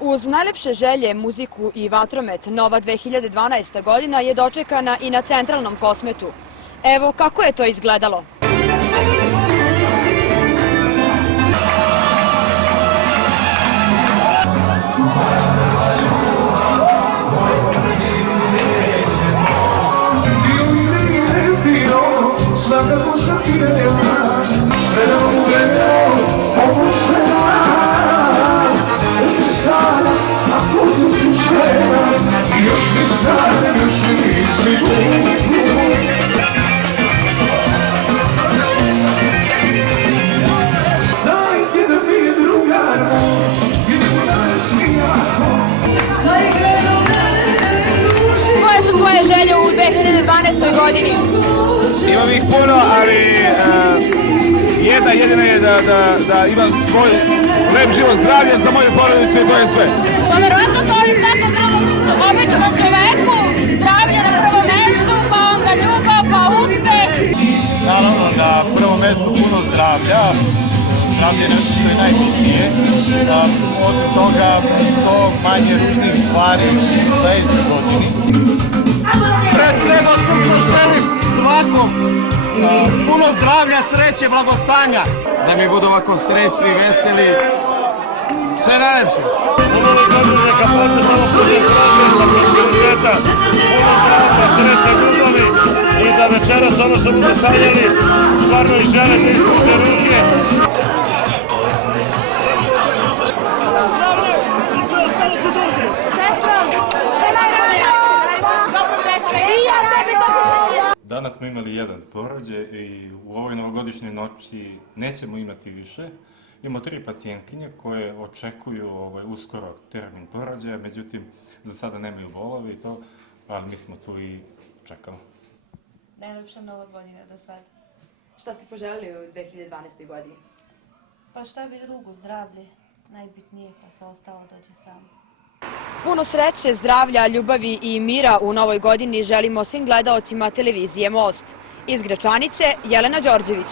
Uz najlepše želje, muziku i vatromet, nova 2012. godina je dočekana i na centralnom Kosmetu. Evo kako je to izgledalo. Koje su tvoje želje u 2012. godini? Imam ih puno, ali jedna jedina je da imam svoj lep život, zdravlje za moju porodicu i to je sve. Pa verovatno to je svakom drugom običnom čoveku, zdravlje na prvom mestu, pa onda ljubav, pa uspeh. Naravno na prvom mestu puno zdravlja, zdravlje je nešto što je najbitnije, osim toga što manje ružnih stvari u sledećoj godini. Pred svega od srca želim svakom puno zdravlja, sreće, blagostanja. Da mi budu ovako srećni, veseli, sve najlepše. Puno godina neka početamo putem progresa, prosperiteta, puno zdravlja, sreće, ljubavi i da večeras ono što budu sanjali, stvarno i žele da ispune ruke. Danas smo imali jedan porođaj i u ovoj novogodišnjoj noći nećemo imati više. Imamo 3 pacijentkinje koje očekuju uskoro termin porođaja, međutim za sada nemaju bolove i to, ali mi smo tu i čekamo. Najlepša nova godina do sada. Šta ste poželili u 2012. godini? Pa šta bi drugo, zdravlje, najbitnije, pa se ostalo dođe samo. Puno sreće, zdravlja, ljubavi i mira u novoj godini želimo svim gledaocima televizije Most. Iz Gračanice, Jelena Đorđević.